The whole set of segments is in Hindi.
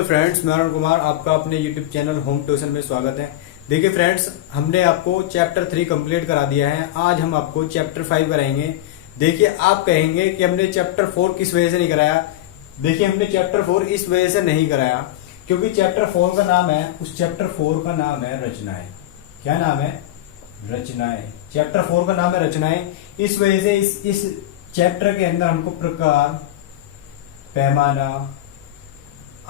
हेलो फ्रेंड्स, मैं अरुण कुमार, आपका अपने यूट्यूब चैनल होम ट्यूशन में स्वागत है। देखिए फ्रेंड्स, हमने आपको चैप्टर 3 कंप्लीट करा दिया है। आज हम आपको चैप्टर 5 कराएंगे। देखिए, आप कहेंगे कि हमने चैप्टर 4 किस वजह से नहीं कराया। देखिए, हमने चैप्टर 4 इस वजह से नहीं कराया क्योंकि चैप्टर 4 का नाम है, उस चैप्टर 4 का नाम है रचनाएं। क्या नाम है? रचनाएं। चैप्टर 4 का नाम है रचनाएं। इस वजह से इस चैप्टर के अंदर हमको प्रकार, पैमाना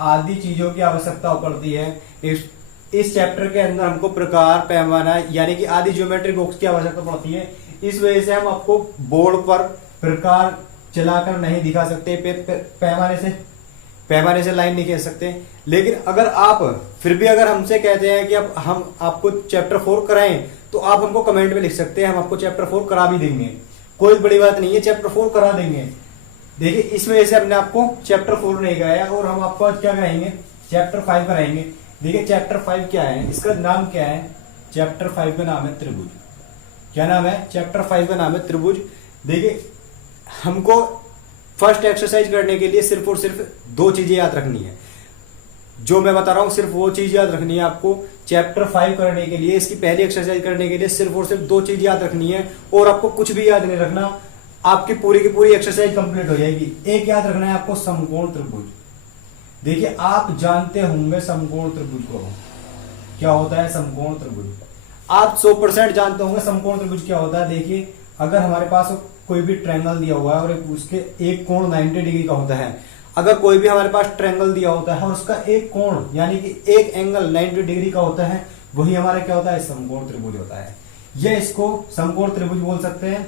आदि चीजों की आवश्यकता पड़ती है। इस चैप्टर के अंदर हमको प्रकार, पैमाना यानी कि आदि ज्योमेट्रिक बॉक्स की आवश्यकता पड़ती है। इस वजह से हम आपको बोर्ड पर प्रकार चलाकर नहीं दिखा सकते, पैमाने से लाइन नहीं खींच सकते। लेकिन अगर आप फिर भी अगर हमसे कहते हैं कि अब हम आपको चैप्टर 4 कराएं, तो आप हमको कमेंट में लिख सकते हैं, हम आपको चैप्टर 4 करा भी देंगे। कोई बड़ी बात नहीं है, चैप्टर 4 करा देंगे। देखिए, इस वजह से हमने आपको चैप्टर 4 नहीं कराया और हम आपको आज क्या कराएंगे? चैप्टर 5 कराएंगे। देखिए, चैप्टर 5 क्या है, इसका नाम क्या है? चैप्टर 5 का नाम है त्रिभुज। क्या नाम है? चैप्टर 5 का नाम है त्रिभुज। देखिए, हमको फर्स्ट एक्सरसाइज करने के लिए सिर्फ और सिर्फ 2 चीजें याद रखनी है। जो मैं बता रहा हूं, सिर्फ वो चीज याद रखनी है आपको। चैप्टर 5 करने के लिए, इसकी पहली एक्सरसाइज करने के लिए सिर्फ और सिर्फ 2 चीज याद रखनी है और आपको कुछ भी याद नहीं रखना। आपकी पूरी की पूरी एक्सरसाइज कंप्लीट हो जाएगी। एक याद रखना है आपको, समकोण त्रिभुज। देखिए, आप जानते होंगे समकोण त्रिभुज को। क्या होता है समकोण त्रिभुज? आप 100% जानते होंगे समकोण त्रिभुज क्या होता है। देखिए, अगर हमारे पास कोई भी ट्रायंगल दिया हुआ है और उसके एक कोण 90 डिग्री का होता है, अगर कोई भी हमारे पास ट्रायंगल दिया होता है और उसका एक कोण यानी कि एक एंगल 90 डिग्री का होता है, वही हमारा क्या होता है? समकोण त्रिभुज होता है। यह इसको समकोण त्रिभुज बोल सकते हैं,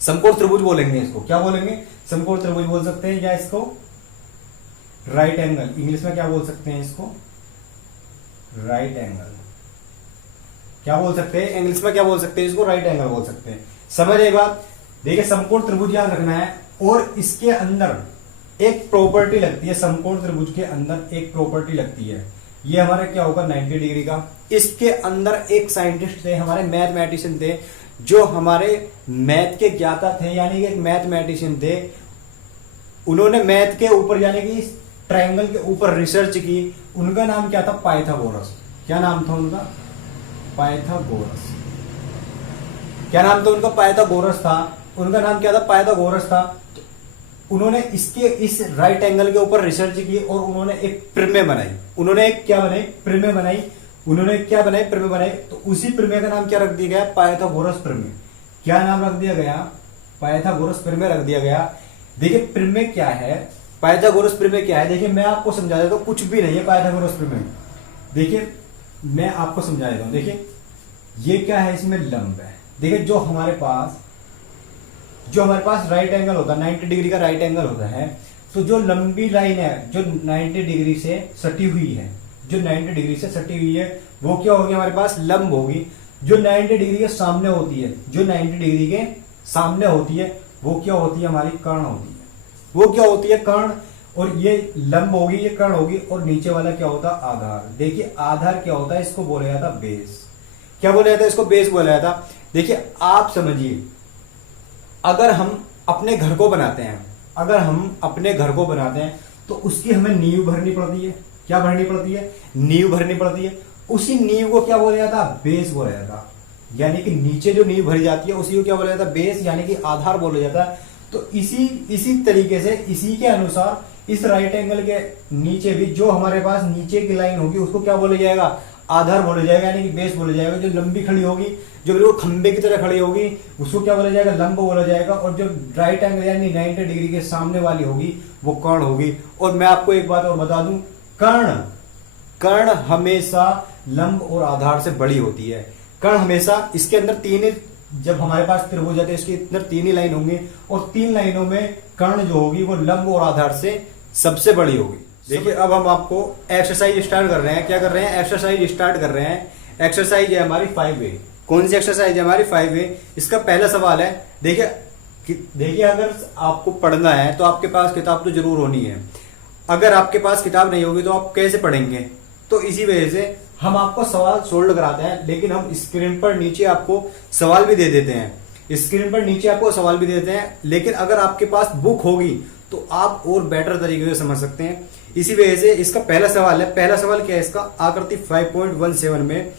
समकोण त्रिभुज बोलेंगे। इसको क्या बोलेंगे? समकोण त्रिभुज बोल सकते हैं, या इसको राइट एंगल, इंग्लिश में क्या बोल सकते हैं? इसको राइट एंगल। क्या बोल सकते हैं इंग्लिश में? क्या बोल सकते हैं? इसको राइट एंगल बोल सकते हैं। समझ एक बात? देखिए, समकोण त्रिभुज याद रखना है और इसके अंदर एक प्रॉपर्टी लगती है। समकोण त्रिभुज के अंदर एक प्रॉपर्टी लगती है। ये हमारा क्या होगा? 90 डिग्री का। इसके अंदर एक साइंटिस्ट थे, हमारे मैथमेटिशियन थे, जो हमारे मैथ के ज्ञाता थे, यानी कि एक मैथमेटिशियन थे। उन्होंने मैथ के ऊपर यानी कि इस ट्रायंगल के ऊपर रिसर्च की। उनका नाम क्या था? पाइथागोरस। क्या नाम था उनका? पाइथागोरस। क्या नाम था उनका? पाइथागोरस था। उनका नाम क्या था? पाइथागोरस था। तो उन्होंने इस राइट एंगल के ऊपर रिसर्च की और उन्होंने एक प्रमेय बनाई। उन्होंने एक क्या बनाई? प्रमेय बनाई। उन्होंने क्या बनाई? प्रमेय बनाई। तो उसी प्रमेय का नाम क्या रख दिया गया? पाइथागोरस प्रमेय। क्या नाम रख दिया गया? पाइथागोरस प्रमेय रख दिया गया। देखिए, प्रमेय क्या है? पाइथागोरस प्रमेय क्या है? देखिए, मैं आपको समझा देता हूं, कुछ भी नहीं है पाइथागोरस प्रमेय। देखिए, मैं आपको समझा देता हूं। देखिए, ये क्या है? इसमें लंब है। देखिए, जो हमारे पास राइट एंगल होता है, 90 डिग्री का राइट एंगल होता है, तो जो लंबी लाइन है जो 90 डिग्री से सटी हुई है, वो क्या होगी? हमारे पास लंब होगी। जो 90 डिग्री के सामने होती है, वो क्या होती है? हमारी कर्ण होती है। वो क्या होती है? कर्ण। और ये लंब होगी, ये कर्ण होगी, और नीचे वाला क्या होता है? आधार। देखिए, आधार क्या होता है? इसको बोला जाता है बेस। क्या बोला जाता है? इसको बेस बोला जाता है। देखिए, आप समझिए, अगर हम अपने घर को बनाते हैं, तो उसकी हमें नींव भरनी पड़ती है। क्या भरनी पड़ती है? नींव भरनी पड़ती है। उसी नींव को क्या बोला जाता है? बेस बोला जाता है। यानी कि नीचे जो नींव भरी जाती है उसी को क्या बोला जाता है? बेस, यानी कि आधार बोला जाता है। तो इसी तरीके से, इसी के अनुसार इस राइट एंगल के नीचे भी जो हमारे पास नीचे की लाइन होगी उसको क्या बोला जाएगा? आधार बोला जाएगा, यानी कि बेस बोला जाएगा। जो लंबी खड़ी होगी, जो बिल्कुल खंबे की तरह खड़ी होगी, उसको क्या बोला जाएगा? लंब बोला जाएगा। और जो राइट एंगल यानी 90 डिग्री के सामने वाली होगी, वो कर्ण होगी। और मैं आपको एक बात और बता दूं, कर्ण हमेशा लंब और आधार से बड़ी होती है। कर्ण हमेशा, इसके अंदर 3, जब हमारे पास त्रिभुज है तो इसके अंदर 3 ही लाइन होंगी, और 3 लाइनों में कर्ण जो होगी वो लंब और आधार से सबसे बड़ी होगी। देखिए, अब हम आपको एक्सरसाइज स्टार्ट कर रहे हैं। क्या कर रहे हैं? एक्सरसाइज स्टार्ट कर रहे हैं। एक्सरसाइज है हमारी 5A। कौन सी एक्सरसाइज है हमारी? 5A। इसका पहला सवाल है, देखिए, अगर आपको पढ़ना है तो आपके पास किताब तो जरूर होनी है। अगर आपके पास किताब नहीं होगी तो आप कैसे पढ़ेंगे? तो इसी वजह से हम आपको सवाल सोल्व कराते हैं, लेकिन हम स्क्रीन पर नीचे आपको सवाल भी दे देते हैं। स्क्रीन पर नीचे आपको सवाल भी देते हैं, लेकिन अगर आपके पास बुक होगी तो आप और बेटर तरीके से समझ सकते हैं। इसी वजह से इसका पहला सवाल है, पहला सवाल क्या है इसका, आकृति 5.17 में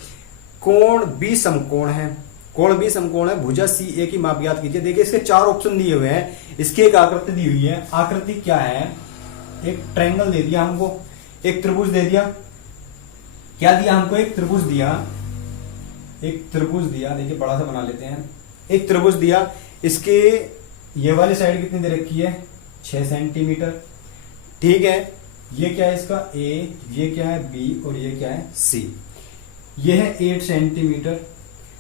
कोण बी समकोण है, कोण बी समकोण है, भुजा सी ए की माप ज्ञात कीजिए। देखिए इसके 4 ऑप्शन दिए हुए हैं, इसकी एक आकृति दी हुई है। आकृति क्या है, एक ट्रायंगल दे दिया हमको, एक त्रिभुज दे दिया, क्या दिया हमको, एक त्रिभुज दिया, एक त्रिभुज दिया, देखिए बड़ा सा बना लेते हैं, एक त्रिभुज दिया। इसके ये वाली साइड कितनी दे रखी है, 6 सेंटीमीटर, ठीक है। ये क्या है इसका ए, ये क्या है बी और ये क्या है सी, ये है 8 सेंटीमीटर।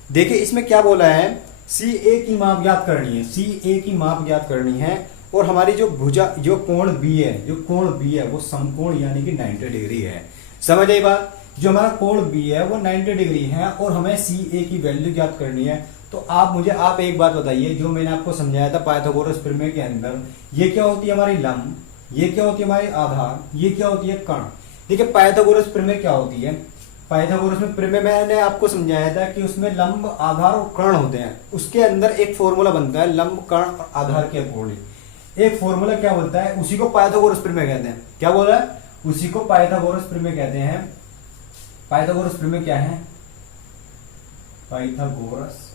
देखिए इसमें क्या बोला है, सी ए की माप ज्ञात करनी है, सी ए की माप ज्ञात करनी है। और हमारी जो भुजा, जो कोण बी है, जो कोण बी है वो समकोण यानी कि 90 डिग्री है। समझ आई बात, जो हमारा कोण बी है वो 90 डिग्री है और हमें सी ए की वैल्यू ज्ञात करनी है। तो आप एक बात बताइए, जो मैंने आपको समझाया था पाइथागोरस प्रमेय के अंदर, ये क्या होती है हमारी लंब, ये क्या होती है हमारी आधार, ये क्या होती है कर्ण। देखिए पाइथागोरस प्रमेय क्या होती है, पाइथागोरस में प्रमेय मैंने आपको समझाया था कि उसमें लंब, आधार और कर्ण होते हैं। उसके अंदर एक फॉर्मूला बनता है लंब, कर्ण और आधार के अकॉर्डिंग एक फॉर्मूला क्या बोलता है, उसी को पाइथागोरस प्रमेय कहते हैं। क्या बोला है, उसी को पाइथागोरस प्रमेय कहते हैं। पाइथागोरस प्रमेय क्या है, पाइथागोरस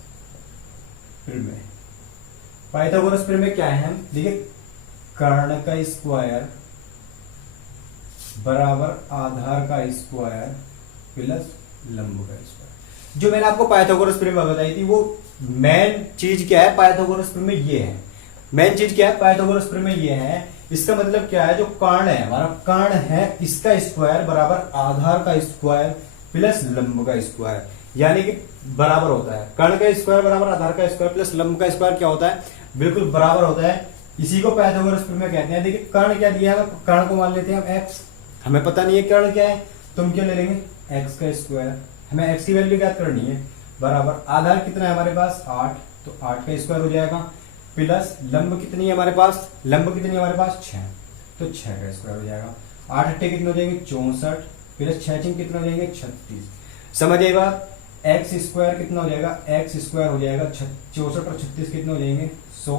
प्रमेय, पाइथागोरस प्रमेय क्या है, देखिए कर्ण का स्क्वायर बराबर आधार का स्क्वायर प्लस लंब का स्क्वायर। जो मैंने आपको पाइथागोरस प्रमेय बताई थी वो मेन चीज क्या है, पाइथागोरस प्रमेय ये है। मेन चीज क्या है, पाइथागोरस प्रमेय ये है। इसका मतलब क्या है, जो कर्ण है हमारा, कर्ण है इसका स्क्वायर बराबर आधार का स्क्वायर प्लस लंब का स्क्वायर, यानी कि बराबर होता है। कर्ण का स्क्वायर बराबर आधार का स्क्वायर प्लस लंब का स्क्वायर क्या होता है, बिल्कुल बराबर होता है। इसी को पाइथागोरस प्रमेय कहते हैं। देखिए कर्ण क्या दिया है, कर्ण को मान लेते हैं हम x, हमें पता नहीं है कर्ण क्या है, तो हम क्या ले लेंगे x का स्क्वायर, हमें x की वैल्यू ज्ञात करनी है, बराबर आधार कितना है हमारे पास 8, तो 8 का स्क्वायर हो जाएगा, प्लस लंब कितनी है हमारे पास, लंब कितनी है हमारे पास 6, तो 6 का स्क्वायर हो जाएगा। 8 अट्ठे कितने हो जाएंगे 64, प्लस 6 कितने हो जाएंगे 36। समझ आई बात, एक्स स्क्वायर कितना हो जाएगा, एक्स स्क्वायर हो जाएगा 64 और 36 कितने हो जाएंगे 100,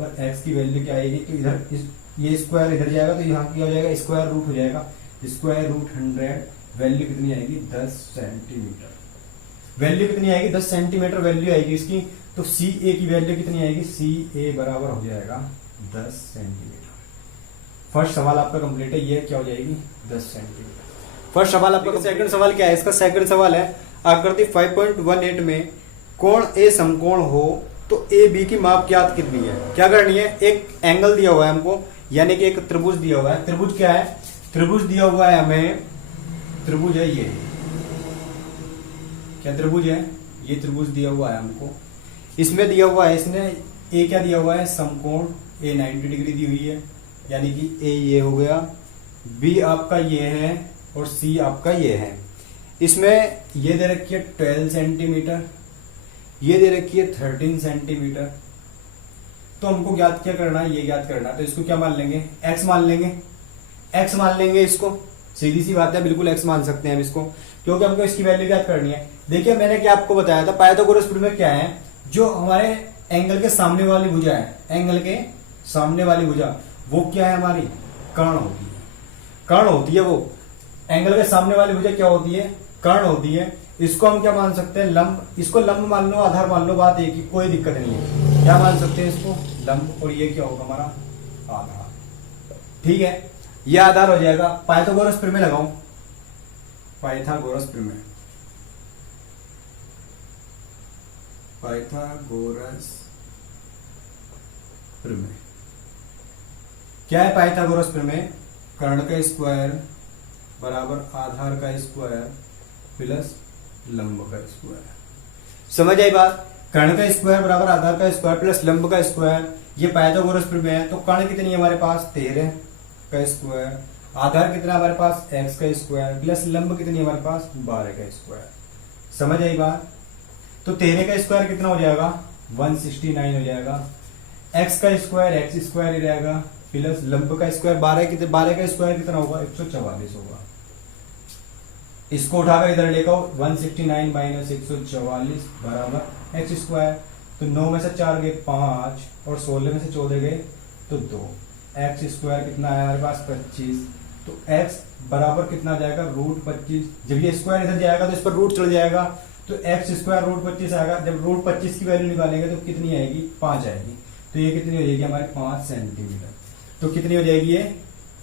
और x की वैल्यू क्या आएगी, तो इधर ये स्क्वायर इधर जाएगा तो यहाँ क्या हो जाएगा स्क्वायर रूट हो जाएगा, स्क्वायर रूट 100, वैल्यू कितनी आएगी 10 सेंटीमीटर, वैल्यू कितनी आएगी 10 सेंटीमीटर वैल्यू आएगी इसकी। तो सी ए की वैल्यू कितनी आएगी, सी ए बराबर हो जाएगा 10 सेंटीमीटर। फर्स्ट सवाल आपका कंप्लीट है, ये क्या हो जाएगी 10 सेंटीमीटर। फर्स्ट सवाल आपका। सेकंड सवाल क्या है, इसका सेकंड सवाल है आकृति 5.18 में कोण ए समकोण हो तो ए बी की माप ज्ञात कितनी है। क्या करनी है, एक एंगल दिया हुआ है हमको, यानी कि एक त्रिभुज दिया हुआ है। त्रिभुज क्या है, त्रिभुज दिया हुआ है हमें, त्रिभुज है ये, क्या त्रिभुज है, ये त्रिभुज दिया हुआ है हमको। इसमें दिया हुआ है, इसने ए क्या दिया हुआ है समकोण, ए 90 डिग्री दी हुई है, यानी कि ए ये हो गया, बी आपका ये है और सी आपका ये है। इसमें ये दे रखी है 12 सेंटीमीटर, ये दे रखी है 13 सेंटीमीटर। तो हमको ज्ञात क्या करना है, ये ज्ञात करना है। तो इसको क्या मान लेंगे, x मान लेंगे, x मान लेंगे इसको, सीधी सी बात है, बिल्कुल x मान सकते हैं हम इसको, क्योंकि हमको इसकी वैल्यू ज्ञात करनी है। देखिए मैंने क्या आपको बताया था, पाइथागोरस प्रमेय क्या है, जो हमारे एंगल के सामने वाली भुजा है, एंगल के सामने वाली भुजा वो क्या है हमारी, कर्ण होती है, कर्ण होती है वो। एंगल के सामने वाली भुजा क्या होती है, कर्ण होती है। इसको हम क्या मान सकते हैं, लंब, इसको लंब मान लो, आधार मान लो, बात एक ही, कोई दिक्कत नहीं है। क्या मान सकते हैं इसको लंब, और ये क्या होगा हमारा आधार, ठीक है, ये आधार हो जाएगा। पाइथागोरस प्रमेय लगाऊं, पाइथागोरस प्रमेय, पाइथागोरस प्रमेय क्या है, पाइथागोरस प्रमेय कर्ण का स्क्वायर बराबर आधार का स्क्वायर प्लस लंब का स्क्वायर। समझ आई बात, कर्ण का स्क्वायर बराबर आधार का स्क्वायर प्लस लंब का स्क्वायर, ये पाइथागोरस प्रमेय है। तो कर्ण कितनी है हमारे पास 13 का स्क्वायर, आधार कितना हमारे पास x का स्क्वायर प्लस लंब कितनी है हमारे पास 12 का स्क्वायर। समझ आई बात, तो 13 का स्क्वायर कितना हो जाएगा 169 हो जाएगा, x का स्क्वायर x स्क्वायर ही रहेगा प्लस लंब का स्क्वायर 12 का स्क्वायर कितना होगा 144 होगा। इसको उठाकर इधर लेकर 169 माइनस 144 बराबर x स्क्वायर। तो 9 में से 4 गए 5 और 16 में से 14 गए तो 2। एक्स स्क्वायर कितना है हमारे पास 25। तो एक्स बराबर कितना आ जाएगा रूट 25। जब ये स्क्वायर इधर जाएगा तो इस पर रूट चढ़ जाएगा, तो एक्स स्क्वायर रूट 25 आएगा। जब रूट 25 की वैल्यू निकालेंगे तो कितनी आएगी 5 आएगी। तो ये कितनी हो जाएगी हमारे 5 सेंटीमीटर। तो कितनी हो जाएगी ये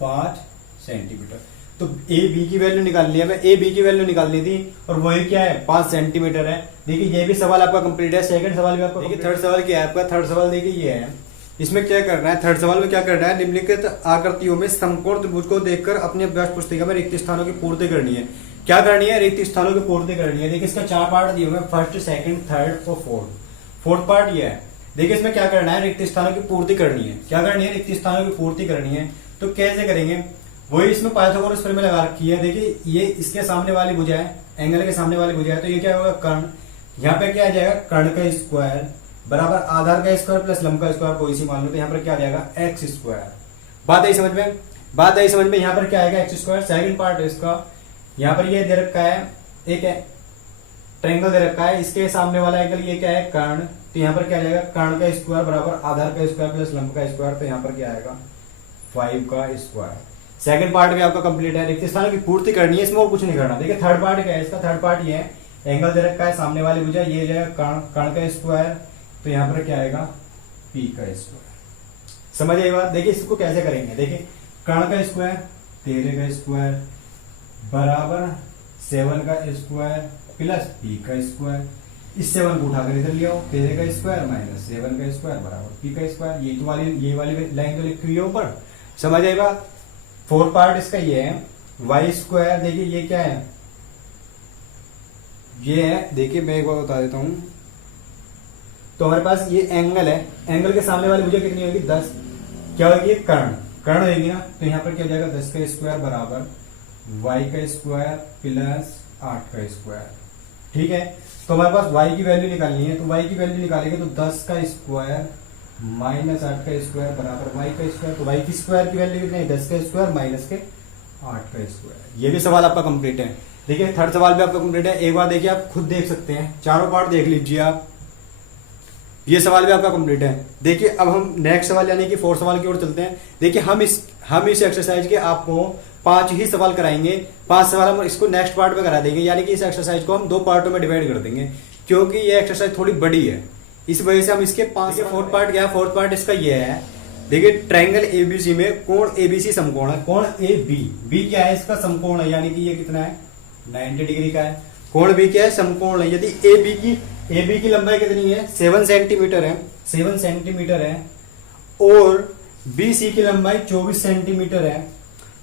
5 सेंटीमीटर। तो ए बी की वैल्यू निकालनी है, ए बी की वैल्यू निकालनी थी और वही क्या है 5 सेंटीमीटर है। देखिए ये भी सवाल आपका कंप्लीट है। सेकंड सवाल भी आपका देखिए, थर्ड सवाल क्या है आपका। थर्ड सवाल देखिए ये है, इसमें क्या करना है, थर्ड सवाल में क्या करना है, निम्नलिखित आकृतियों में समकोण त्रिभुज को देखकर अपनी अभ्यास पुस्तिका में रिक्त स्थानों की पूर्ति करनी है। क्या करनी है, रिक्त स्थानों की पूर्ति करनी है। देखिए इसका 4 पार्ट दिए हुए, फर्स्ट सेकंड थर्ड और फोर्थ पार्ट ये है। देखिए इसमें क्या करना है, रिक्त स्थानों की पूर्ति करनी है। क्या करनी है, रिक्त स्थानों की पूर्ति करनी है। तो कैसे करेंगे, वही इसमें पाइथागोरस प्रमेय लगा रखी है। देखिए ये इसके सामने वाली भुजा है, एंगल के सामने वाली भुजा है, तो ये क्या होगा कर्ण। यहाँ पे क्या आ जाएगा कर्ण का स्क्वायर बराबर आधार का स्क्वायर प्लस लंब का स्क्वायर कोई सी मान लो, तो यहाँ पर क्या आ जाएगा एक्स स्क्वायर। बात आई समझ में, बात आई समझ में। यहाँ पर क्या आएगा एक्स स्क्वायर। सेकंड पार्ट है इसका, यहाँ पर ये दे रखा है, एक है ट्रायंगल दे रखा है, इसके सामने वाला एंगल ये क्या है कर्ण। तो यहाँ पर क्या आ जाएगा कर्ण का स्क्वायर बराबर आधार का स्क्वायर प्लस लंब का स्क्वायर, तो यहाँ पर क्या आएगा 5 का स्क्वायर। सेकंड पार्ट भी आपका कंप्लीट है। रिक्त स्थानों की पूर्ति करनी है, इसमें और कुछ नहीं करना। देखिए थर्ड पार्ट क्या है इसका, थर्ड पार्ट ये है, एंगल दे रखा है सामने वाली भुजा, ये जाएगा कर्ण का स्क्वायर, तो यहाँ पर क्या आएगा पी का स्क्वायर। समझ आई बात। देखिए इसको कैसे करेंगे, देखिए कर्ण का स्क्वायर 13 का स्क्वायर बराबर 7 का स्क्वायर प्लस पी का स्क्वायर। इस 7 को उठाकर इधर ले आओ, 13 का स्क्वायर माइनस 7 का स्क्वायर बराबर पी का स्क्वायर। ये वाली लाइन तो लिखी हुई है ऊपर। समझ आई बात। फोर्थ पार्ट इसका ये है वाई स्क्वायर। देखिए ये क्या है, ये है, देखिए मैं एक बार बता देता हूं। तो हमारे पास ये एंगल है, एंगल के सामने वाली भुजा कितनी होगी 10। क्या होगी कर्ण होगी ना, तो यहाँ पर क्या हो जाएगा 10 का स्क्वायर बराबर वाई का स्क्वायर प्लस 8 का स्क्वायर। ठीक है, तो हमारे पास वाई की वैल्यू निकालनी है, तो वाई की वैल्यू निकालेंगे तो 10 का स्क्वायर माइनस 8 का स्क्वायर बराबर वाई का स्क्वायर। तो वाई की स्क्वायर की वैल्यू कितनी है 10 का स्क्वायर माइनस के 8 का स्क्वायर। ये भी सवाल आपका कंप्लीट है। देखिए थर्ड सवाल भी आपका कंप्लीट है। एक बार देखिए आप खुद देख सकते हैं, चारों पार्ट देख लीजिए आप। ये सवाल भी आपका कंप्लीट है। देखिए अब हम नेक्स्ट सवाल यानी कि फोर्थ सवाल की ओर चलते हैं। देखिए हम इस एक्सरसाइज के आपको 5 ही सवाल कराएंगे। 5 सवाल हम इसको नेक्स्ट पार्ट में करा देंगे, यानी कि इस एक्सरसाइज को हम 2 पार्टों में डिवाइड कर देंगे, क्योंकि ये एक्सरसाइज थोड़ी बड़ी है, इस वजह से हम इसके 5। फोर्थ पार्ट क्या है, फोर्थ पार्ट इसका ये है। देखिए ट्रायंगल एबीसी में कोण एबीसी समकोण है। कोण ए बी क्या है इसका समकोण है, यानी कि ये कितना है 90 डिग्री का है। कोण बी क्या है समकोण है। यदि ए बी की लंबाई कितनी है 7 सेंटीमीटर है, 7 सेंटीमीटर है, और बी सी की लंबाई 24 सेंटीमीटर है,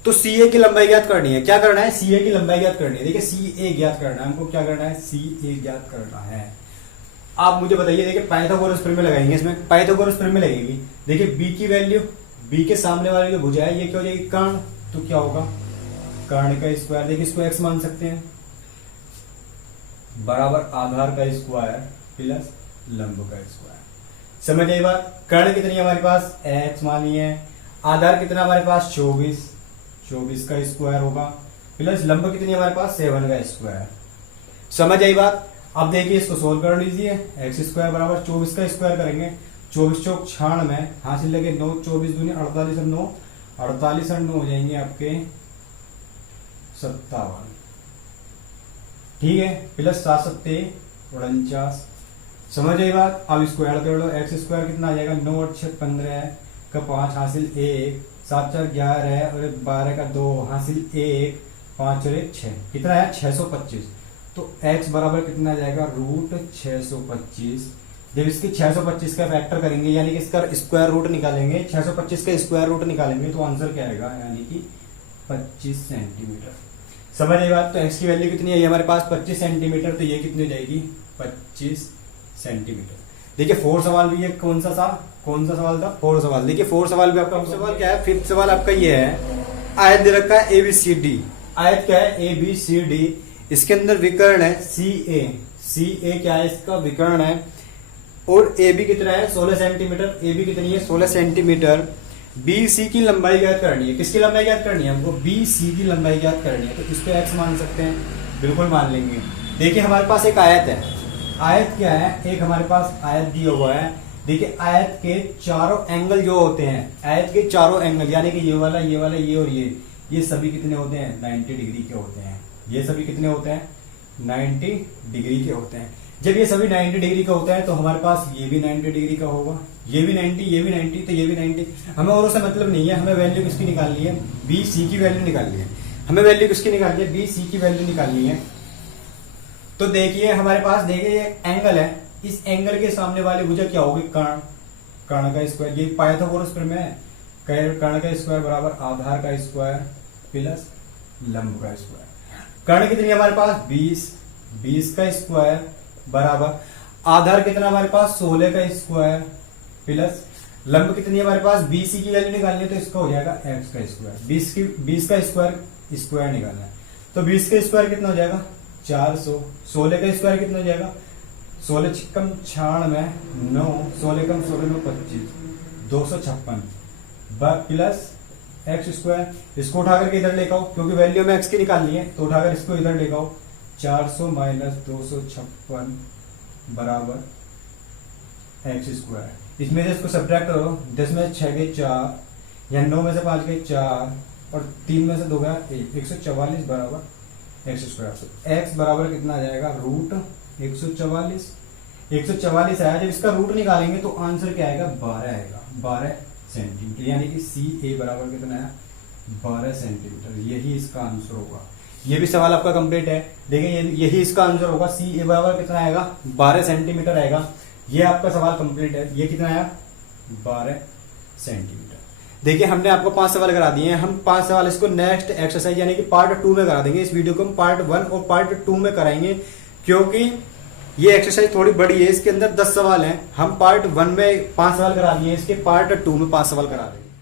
तो सी ए की लंबाई ज्ञात करनी है। क्या करना है, सी ए की लंबाई ज्ञात करनी है। देखिए सी ए ज्ञात करना है हमको, क्या करना है सी ए ज्ञात करना है। आप मुझे बताइए, देखिए पाइथागोरस प्रमेय लगाएंगे, इसमें पाइथागोरस प्रमेय लगेगी। देखिए बी की वैल्यू, बी के सामने वाली जो भुजा है ये क्या हो जाएगी कर्ण, तो क्या होगा कर्ण का स्क्वायर। देखिए इसको एक्स मान सकते हैं बराबर आधार का स्क्वायर प्लस लंब का स्क्वायर। समझ आई बात। कर्ण कितनी है हमारे पास एक्स मानी है, आधार कितना हमारे पास 24 का स्क्वायर होगा, प्लस लंब कितनी है हमारे पास 7 का स्क्वायर। समझ आई बात। अब देखिए इसको सोल्व कर लीजिए। एक्स स्क्वायर बराबर 24 का स्क्वायर करेंगे, 24 चौक 96 हासिल लगे 9, 24 दूनी 48 और 9, 48 और 9 हो जाएंगे आपके 57। ठीक है, प्लस 7 7 49। समझ आई बात। अब इसको ऐड कर लो, एक्स स्क्वायर कितना आ जाएगा 9 और 6 15 का 5 हासिल 1, 7 4 11 और 12 का 2 हासिल 1, 5 और 1 6, कितना है 625। तो x बराबर कितना आ जाएगा रूट 625। जब इसके 625 का फैक्टर करेंगे यानी कि इसका स्क्वायर रूट निकालेंगे, 625 का स्क्वायर रूट निकालेंगे, तो आंसर क्या आएगा यानी कि 25 सेंटीमीटर। समझ आई बात। तो x की वैल्यू कितनी है हमारे पास 25 सेंटीमीटर, तो ये कितनी हो जाएगी 25 सेंटीमीटर। देखिए फोर्थ सवाल भी ये कौन सा सवाल था फोर्थ सवाल। देखिए फोर्थ सवाल भी आपका सवाल क्या है, फिफ्थ सवाल आपका ये है, आयत दे रखा है ABCD। आयत क्या है ABCD, इसके अंदर विकर्ण है CA क्या है इसका विकर्ण है, और AB कितना है 16 सेंटीमीटर। AB कितनी है 16 सेंटीमीटर। BC की लंबाई ज्ञात करनी है। किसकी लंबाई ज्ञात करनी है हमको, BC की लंबाई ज्ञात करनी है। तो इसको x मान सकते हैं, बिल्कुल मान लेंगे। देखिए हमारे पास एक आयत है, आयत क्या है, एक हमारे पास आयत दिया हुआ है। देखिए आयत के चारों एंगल जो होते हैं, आयत के चारों एंगल यानी कि ये वाला, ये वाला, ये और ये सभी कितने होते हैं, 90 डिग्री के होते हैं। ये सभी कितने होते हैं, 90 डिग्री के होते हैं। जब ये सभी 90 डिग्री का होता है तो हमारे पास ये भी 90 डिग्री का होगा, ये भी 90, ये भी 90, तो ये भी 90। हमें और उससे मतलब नहीं है, हमें वैल्यू किसकी निकालनी है, बी सी की वैल्यू निकालनी है। हमें वैल्यू किसकी निकालनी है, बी सी की वैल्यू निकालनी है। तो देखिए हमारे पास, देखिए ये एंगल है, इस एंगल के सामने वाली भुजा क्या होगी, कर्ण। कर्ण का स्क्वायर, ये पाइथागोरस प्रमेय है, कर्ण का स्क्वायर बराबर आधार का स्क्वायर प्लस लंब का स्क्वायर। कर्ण कितनी है हमारे पास, 20, 20 का स्क्वायर बराबर आधार कितना हमारे पास, 16 का स्क्वायर प्लस लंब कितनी है हमारे पास, बीसी की वैल्यू निकालनी है तो इसका हो जाएगा एक्स का स्क्वायर। 20 का स्क्वायर निकालना है तो 20 का स्क्वायर कितना हो जाएगा, 400। 16 का स्क्वायर कितना हो जाएगा, 16 छिक्कम 96, 9, 16 कम 16 में 25, 256 प्लस एक्स स्क्वायर। इसको उठा करके इधर लेकर आओ क्योंकि वैल्यू में एक्स की निकालनी है, तो उठाकर इसको इधर लेकर आओ। 400 माइनस 256 बराबर एक्स स्क्वायर। इसमें से इसको सब्ट्रैक्ट करो, 10 में 6 के 4 या 9 में से 5 के 4 और 3 में से 2 गया 1, 144 बराबर एक्स स्क्वायर। तो एक्स बराबर कितना आ जाएगा, रूट 144। 144 आया, जब इसका रूट निकालेंगे तो आंसर क्या आएगा, 12 आएगा, 12 सेंटीमीटर। यानी कि सी ए बराबर कितना है, 12 सेंटीमीटर। यही इसका आंसर होगा। ये भी सवाल आपका कंप्लीट है। देखिए यही इसका आंसर होगा, सी ए बराबर कितना आएगा, 12 सेंटीमीटर आएगा। ये आपका सवाल कंप्लीट है। ये कितना आया, 12 सेंटीमीटर। देखिए हमने आपको 5 सवाल करा दिए हैं। हम 5 सवाल इसको नेक्स्ट एक्सरसाइज यानी कि पार्ट 2 में करा देंगे। इस वीडियो को हम पार्ट 1 और पार्ट 2 में कराएंगे क्योंकि ये एक्सरसाइज थोड़ी बड़ी है। इसके अंदर 10 सवाल हैं। हम पार्ट 1 में 5 सवाल करा दिए, इसके पार्ट 2 में 5 सवाल करा देंगे।